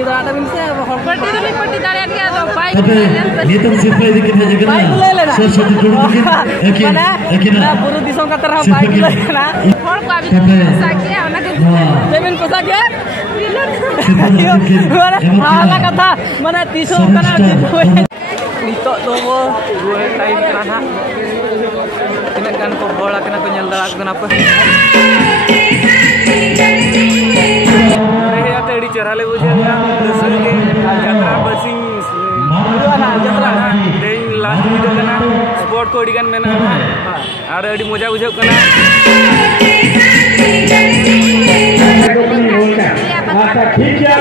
party दा आटा मिनसे party दा नहीं पार्टी दाड़े गया तो बाइक ये तो सिर्फ लेकिन है जगह ना सरस्वती जोड़ के लेकिन ना पूरा दिसों का तरह बाइक लेना और को अभी पोसा के ओना के पेमेंट पोसा के हाला कथा माने 300 कना नितो दो gue टाइम कना तीना गान को बोला कना को nyel dara kenapa ᱟᱹᱰᱤ ᱪᱮᱦᱨᱟ ᱞᱮ ᱵᱩᱡᱷᱟᱹᱣᱟ ᱨᱟᱹᱥᱠᱟᱹ ᱜᱮ ᱡᱟᱛᱨᱟ ᱵᱟᱹᱥᱤᱧ ᱡᱟᱛᱨᱟ ᱛᱮᱦᱮᱧ ᱞᱟᱥᱴ ᱵᱤᱫᱟᱹ ᱠᱟᱱᱟ ᱥᱯᱚᱴ ᱠᱚ ᱟᱹᱰᱤ ᱜᱟᱱ ᱢᱮᱱᱟᱜᱼᱟ ᱟᱨ ᱟᱹᱰᱤ ᱢᱚᱡᱟ ᱵᱩᱡᱷᱟᱹᱜ ᱠᱟᱱᱟ ठीक है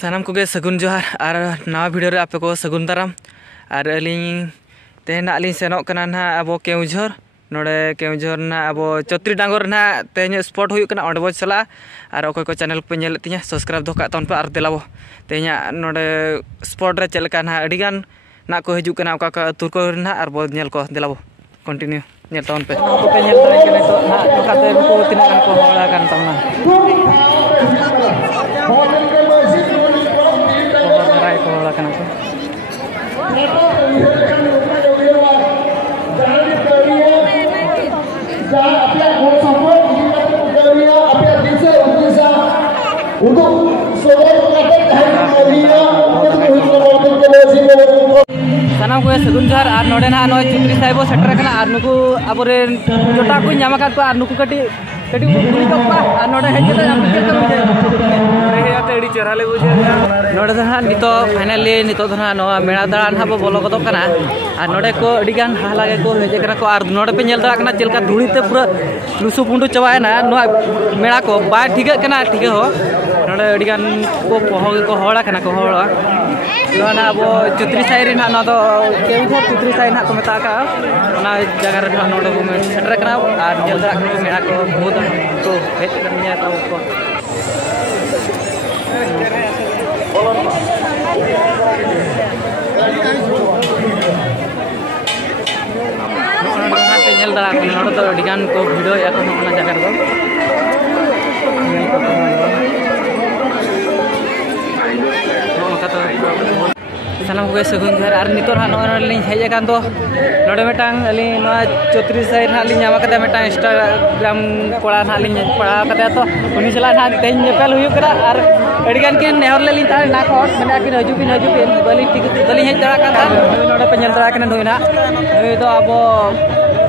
सानाम को सगुन जोहार और नवा भिडियो रे आपे को सगुन दाराम और अलिंग तेना अलिंग सेनोक कना ना अब केउझर नोडे केउझर ना अब चौत्री डांगर ना तेज स्पॉट हुई कना ओंडे बो चला और अकोय को चैनल पे नेल तिया सब्सक्राइब दो का तन पे और देलाबो तेया नोडे स्पॉट रे चलका ना अडी गान ना को हिजु कना ओका का तुर को ना और बो नेल को देलाबो कंटिन्यू नेल तन पे को पे नेल दाय कने तो ना ओका ते को तिना गान को होला गान तमना सानाम को सगुन जोहार और नोडे ना नो चित्री साहेबो सेटर कना और नुकु अबरे जोटा को ᱧᱟᱢᱟ ᱠᱟᱫ ᱠᱚ और नुकु कटी कटी बुली को पा और नोडे हेज के ᱟᱹᱰᱤ ᱪᱮᱦᱨᱟ ᱞᱮ ᱵᱩᱡᱷᱟᱹᱣᱟ नोडे ᱫᱚ ᱦᱟᱸᱜ ᱱᱤᱛᱚ ᱯᱷᱟᱭᱱᱟᱞᱤ ᱱᱤᱛᱚ ᱫᱚ ᱦᱟᱸᱜ ᱱᱚᱣᱟ ᱢᱮᱲᱟ ᱫᱟᱬᱟᱱ ᱦᱟᱸᱜ ᱵᱚᱞᱚ ᱜᱚᱫᱚᱜ ᱠᱟᱱᱟ और नोडे को अडी गान हाला गे को हेज कना को और नोडे पे नेल दा कना चेलका धुड़ी ते पूरा लुसु पुंडु चबायना नोआ मेड़ा को बा ठीक कना ठीक हो नोडे अडी गान को पहो को होड़ा कना को होड़ा ना अब चुत्री साई रे ना दो केउझर चुत्री साई ना को मेता का ना जगह रे नोडे को सेटर कना और नेल दा कना मेड़ा को बहुत तो हेज कनिया तो को नेल दाड़ा नोडे तो अडी गान को भिडियो या को ना जगह रे सानाम को सगुन जोहार और नितो ना नोली हेज कान तो नोडे मेटांग अली नोआ चौत्री साइड ना ली ᱧᱟᱢ कदा मेटांग इंस्टाग्राम कोड़ा ना ली पड़ा कदा तो उनी चला ना तेज नेपेल हुई करा और अडी गान के नेहर ले ली ता ना को माने कि हजू पिन बली ठीक बली हेज दड़ा का नोडे पे नेल दड़ा कना दोइना नई तो अब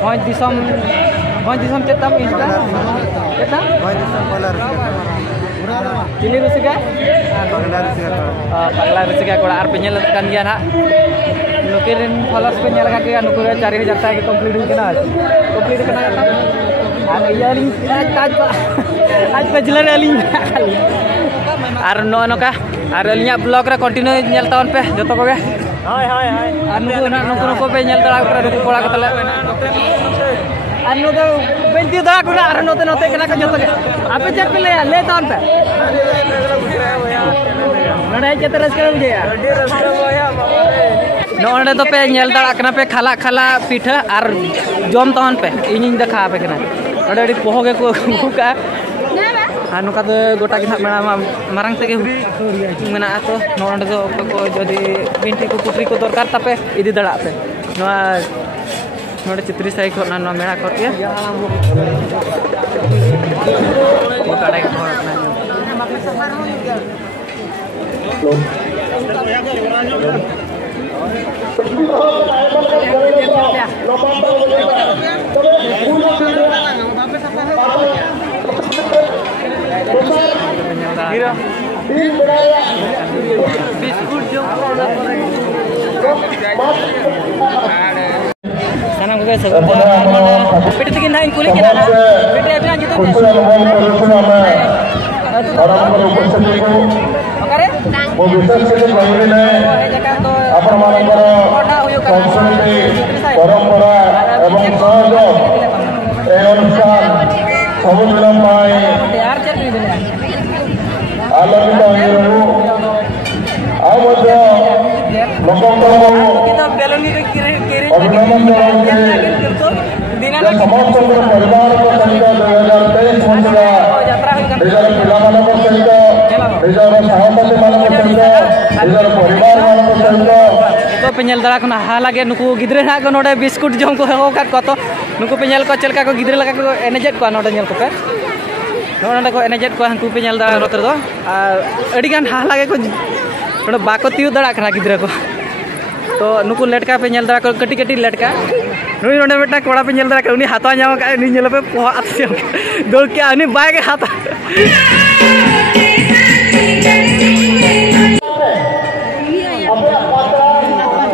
भोज दिसम चेताम इंस्टा केता भोज दिसम कलर चिली रसिका पगला रसिका कोड़ा और पे नेल कान गया ना नुकिन फॉलोअर्स पे नेल का के नुकु 4000 तक कंप्लीट हुई कना और याली आज पजलर अली और नो नका और अलिया ब्लॉग रे कंटिन्यू नेल तावन पे जतो को गे हाय और नुकु पे नेल तड़ा कर नुकु कोड़ा कतले और नो तो बेंती दड़ा कुना और नोते कना का जतो आपे चेक पे ले तावन पे नडे के तरस कर बुझे अडी रस्ता होया नोडे तो पे नेल दड़ा कना पे खाला खाला पीठा और जम तावन पे इनिंग देखा पे कना नडे अडी पोहोगे को का हाँ नुका तो गोटा के मेड़ा मारंग तेगे मेना तो नोडे तो को जदी बिंटी को पुत्री को दरकार तापे इदी दड़ा पे नोआ नोडे चित्री साई को ना मेड़ा को के गोटा के बिस्कुट जो सानाम को सगुन पेटी तक ना कुली के ना पेटी अभी आगे तो ओकरे ମୁଁ ବିଶେଷ କିଛି କହିବି ନାହିଁ ଆପଣମାନଙ୍କର ସଂସ୍କୃତି ପରମ୍ପରା ଏବଂ ସହଜ ଏହି ଅନୁଷ୍ଠାନ ସବୁଦିନ ପାଇଁ ଆଲୋକିତ ହୋଇ ରହୁ ଆଉ ମଧ୍ୟ ଲୋକଙ୍କର ଅଭିନନ୍ଦନ ଜଣାଉଛି ସମସ୍ତଙ୍କର ପରିବାରଙ୍କ ସହିତ 2023 ମସିହା ନିଜର ପିଲାମାନଙ୍କ ସହିତ ନିଜର ସହପାଠୀମାନଙ୍କ ସହିତ ନିଜର ପରିବାରମାନଙ୍କ ସହିତ तो पे नेल दड़ा खना हा लागे नुकु गिद्रे ना को नोडे बिस्कुट जम को हो का तो नुकु पे नेल को चलका को गिद्रे लगा को एनेजेट को नोडे नेल को पे नोडे को एनेजेट को हंकु पे नेल दड़ा रोतर दो अडी गान हा लागे को नोडे बाको तिउ दड़ा खना गिद्रे को तो नुकु लटका पे नेल दड़ा को कटी कटी लटका नुई नोडे बेटा कोड़ा पे नेल दड़ा को उनी हाथा जाम का नी नेल पे पोहा आसे दो के उनी बाय के हाथा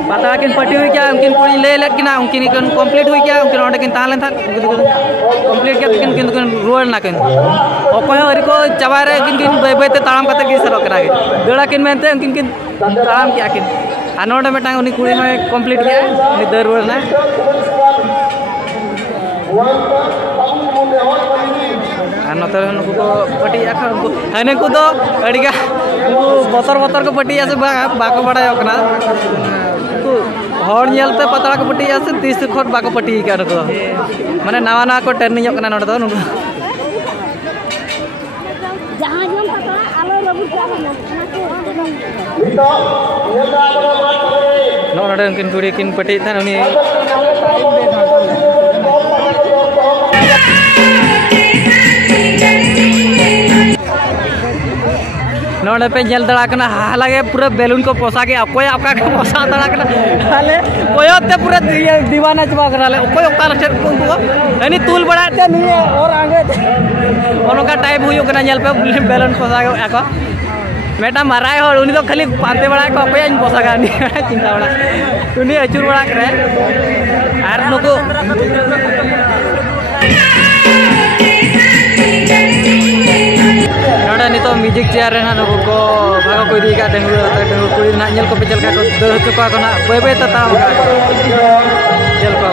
पता किन पट्टी हुई क्या उनकिन पूरी ले लेकिन उनकिन कंप्लीट हुई क्या उनकिन ऑर्डर किन ताले था कंप्लीट क्या किन किन रोड ना किन ओपन हरि को चबारे किन किन बेबेते ताम कते की सरो करागे दड़ा किन मेनते उनकिन किन ताम क्या किन अनोडे मेटा उनी कुड़ी में कंप्लीट किया उनी दर रोड ना नतर नुकु को पट्टी आखा उनको हने को दो अड़ीगा उनको बतर को पट्टी से बाको बड़ा कना हर नेलते पतला को पट्टी से 30 खोट बाको पट्टी का नको माने नवा नवा को टर्निंग कना नोड दो नुकु जहां जम पतला आलो रबु क्या बना नोड उनकिन कुड़ी किन पट्टी था उनी नोडे पे जल दड़ा कना हालागे पूरा बैलून को पोसा के अकोय आपका को पोसा दड़ा कना हाले कोयोते पूरा दीवाना चबा कराले कोय ओका लटे को यानी तूल बड़ाते नहीं और आगे ओनका टाइप हुयो कना जल पे बैलून पोसा के आको मेटा माराय हो उनी तो खाली पाते बड़ा को अकोय पोसा का नहीं चिंता बड़ा उनी अचुर बड़ा करे आर नको नोडे नितो म्यूजिक चेयर रे ना नुकु को भागो को दी का डेंगू कुड़ी ना नेल को पे चलका को दर चुका को ना बे बे तता होगा चल को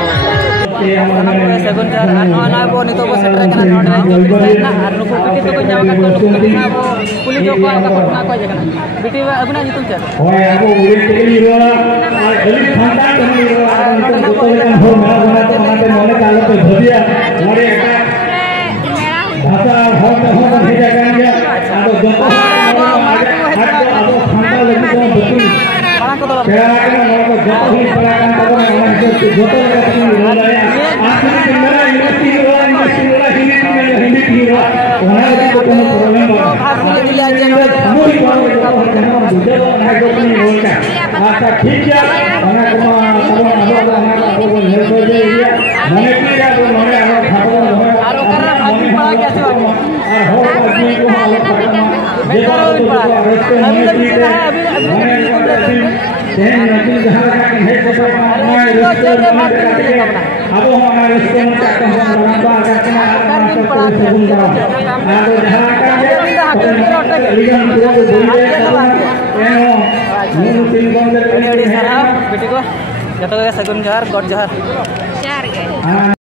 सेवन चार ना बो नितो बो सेटर कना नोडे ना आर नुकु बिटी तो को जाव का तो ना बो पुलिस को का ना को जगना बिटी अबना नितुम चल होय आबो उड़ी के निरोला और गली खंडा के निरोला तो लेकिन हो ना तो माते मोने कालो तो भदिया मोरे भाषा बहुत बहुत भेजा गया आदो जतो आदो खंडा लगी तो बुतु केरा के मोको जतो ही पराकान तब ना जतो लगी रोला आखिरी मेरा यूनिवर्सिटी वाला हिंदी की वहां को कोनो प्रॉब्लम नहीं मोरी बारे में जतो ना को नहीं होता अच्छा ठीक है वहां को अब हेल्प हो जाएगी मने की का मने खातो जतो सगुन जोहार गॉड जोहार